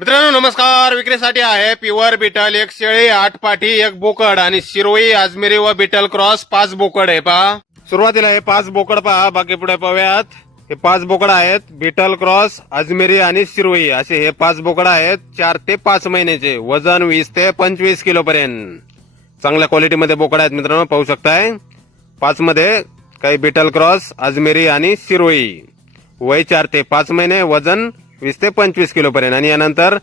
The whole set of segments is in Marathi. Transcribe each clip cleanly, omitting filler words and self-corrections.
मित्रांनो नमस्कार. विक्रीसाठी आहे प्युअर बिटल, एक शेळी, 8 पाठी, एक बोकड आणि शिरोई, अजमेरी व बिटल क्रॉस 5 बोकड आहे. पहा सुरुवातीला हे 5 बोकड पहा, बाकी पुढे पाहूयात. हे 5 बोकड आहेत. बिटल क्रॉस, अजमेरी आणि शिरोई असे हे 5 बोकड आहेत. 4 ते 5 महिन्याचे, वजन 20 ते 25 किलो पर्यंत. चांगल्या क्वालिटीमध्ये बोकड आहेत मित्रांनो, पाहू शकताय. 5 मध्ये काही बिटल क्रॉस, अजमेरी आणि शिरोई. वय 4 ते 5 महिने, वजन 20 ते 25 किलो पर्यंत. आणि यानंतर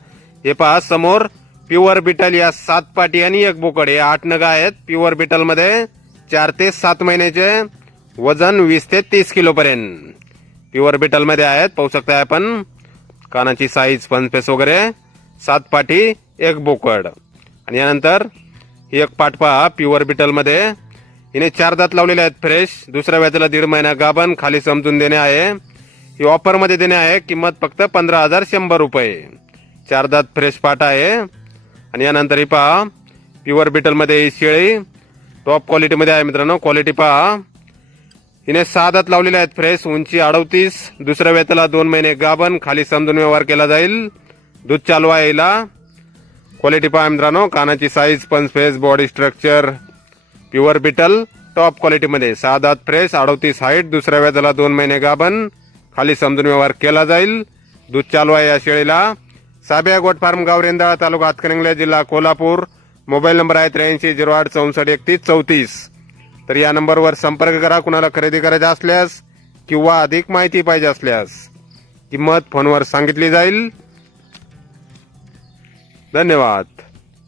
हे पहा समोर प्युअर बिटल या 7 पाटी आणि एक बोकड, हे 8 नग आहेत. प्युअर बिटल मध्ये 4 ते 7 महिन्याचे, वजन 20 ते 30 किलो पर्यंत. प्युअर बिटल मध्ये आहेत, पाहू शकताय आपण. कानाची साईज, फनफेस वगैरे. 7 पाटी, एक बोकड. आणि यानंतर ही एक पाठ पहा प्युअर बिटल मध्ये. हिने 4 दात लावलेले आहेत फ्रेश. दुसऱ्या वेळेला 1.5 महिना गाभण, खाली समजून देणे आहे. ही ऑफर मध्ये देणे आहे. किंमत फक्त 15,100 रुपये. 4 दात फ्रेश पाट आहे. आणि यानंतर ही पहा प्युअर बिटल मध्ये ही शेळी टॉप क्वालिटी मध्ये आहे मित्रांनो. क्वालिटी पहा. हिने 6 दात लावलेले आहेत फ्रेश. उंची 38. दुसऱ्या वेळेला 2 महिने गाभण, खाली समजून व्यवहार केला जाईल. दूध चालू आहे हिला. क्वालिटी पहा मित्रांनो. कानाची size, punch face, body structure. Pure Beetal top quality मध्ये. 6 दात फ्रेश, 38 हाईट. दुसऱ्या वेळेला 2 महिने गाभण, खाली समजून व्यवहार केला जाईल. दूध चालू आहे या शेळीला. साबिया गोट फार्म, गाव रेंदाळा, तालुका हातकणंगले, जिल्हा कोल्हापूर. मोबाईल नंबर आहे 8308643134. तर या नंबरवर संपर्क करा कुणाला खरेदी करायचे असल्यास किंवा अधिक माहिती पाहिजे असल्यास. किंमत फोनवर सांगितली जाईल. धन्यवाद.